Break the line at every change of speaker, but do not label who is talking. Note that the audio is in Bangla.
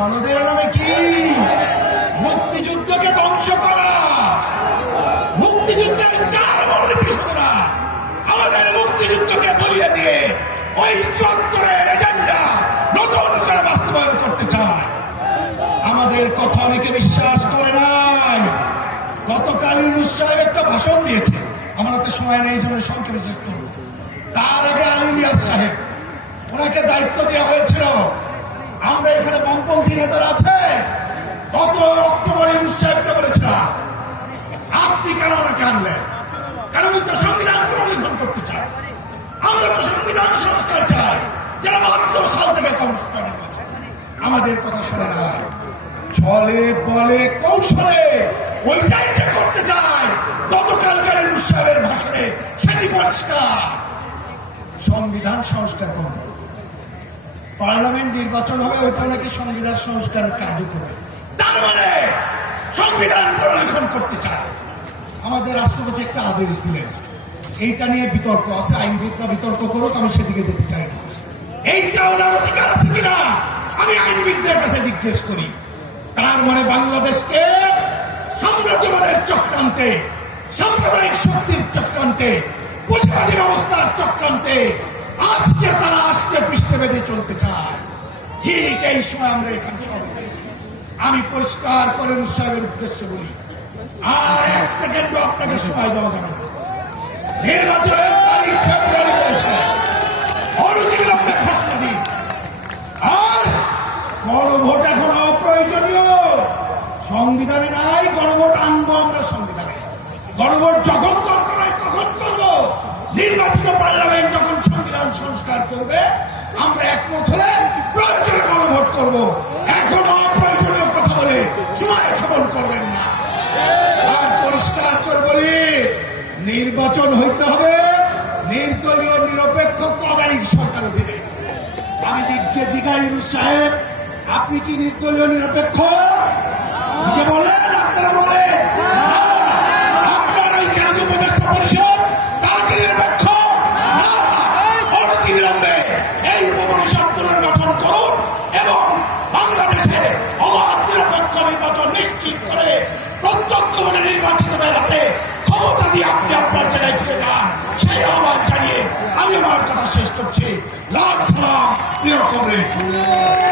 সনদের নামে কি? মুক্তিযুদ্ধকে ধ্বংস করা। মুক্তিযুদ্ধের চার মূলনীতি শুধু না আমাদের মুক্তিযুদ্ধকে বলিয়ে দিয়ে ওই চত্বরের এজেন্ডা নতুন করে বাস্তবায়ন করতে চায়। আমাদের কথা অনেকে বিশ্বাস করে নাই। গতকাল ইউনুস সাহেব একটা ভাষণ দিয়েছে। আমার হাতে সময় নেই জন্য সংক্ষেপে করব। তার আগে আলী নিয়াজ সাহেব, ওনাকে দায়িত্ব দেওয়া হয়েছিল নেতারা আছে গত অক্টোবরে সাহেবকে বলেছিলাম, আপনি কেন ওনাকে আনলেন? কারণ উনি তো সংবিধান পুনর্লিখন করতে চায়। আমরা সংবিধান সংস্কার চাই, যারা বাহাত্তর সাল থেকে কংগ্রেস আমাদের কথা শুনে না। ছলে বলে কৌশলে ওইটাই যে করতে চায়, গতকালকার ইউনুস ভাষণে সেটি পরিষ্কার। সংবিধান সংস্কার করতে। পার্লামেন্ট নির্বাচন হবে, ওইটা নাকি সংবিধান সংস্কার কাজও করবে। তার মানে সংবিধান পুনর্লিখন করতে চায়। আমাদের রাষ্ট্রপতি একটা আদেশ দিলেন, এইটা নিয়ে বিতর্ক আছে, আইনবিদরা বিতর্ক করুক, আমি সেদিকে যেতে চাই না। এইটা ওনার অধিকার আছে কিনা? আমি আইনবিদদের কাছে জিজ্ঞেস করি। তার মানে বাংলাদেশকে সাম্রাজ্যবাদের চক্রান্তে, সাম্প্রদায়িক শক্তির চক্রান্তে, পুঁজিবাদী ব্যবস্থার চক্রান্তে চলতে চায় ঠিক এই সময় আমরা এখানে সব আমি পরিষ্কার করে সাহেবের উদ্দেশ্যে বলি, আর এক সেকেন্ডও আপনাকে সময় দেওয়া যাবে নির্বাচনের তারিখ ফেব্রুয়ারি গণভোট এখন অপ্রয়োজনীয় সংবিধানে নাই, গণভোট আনব আমরা সংবিধানে। গণভোট যখন দরকার হয় তখন করব। নির্বাচিত পার্লামেন্ট যখন সংবিধান সংস্কার করবে আমরা একমত হলে প্রয়োজনে গণভোট করব। এখন অপ্রয়োজনীয় কথা বলে সময় ক্ষেপণ করবেন না। পরিষ্কার করে বলি, নির্বাচন হইতে হবে, নির্দলীয় নিরপেক্ষ তদারকি সরকার অধীনে। আমি দিককে জিগাই সাহেব, আপনি কি নির্দলীয় নিরপেক্ষ? বলেন, আপনারা বলেন। নির্বাচন করে? প্রত্যক্ষ মানে নির্বাচিতদের হাতে ক্ষমতা দিয়ে আপনি আপনার জেলায় ফিরে যান। সেই আওয়াজ জানিয়ে আমি আমার কথা শেষ করছি। লাল সালাম, প্রিয় কমরেড।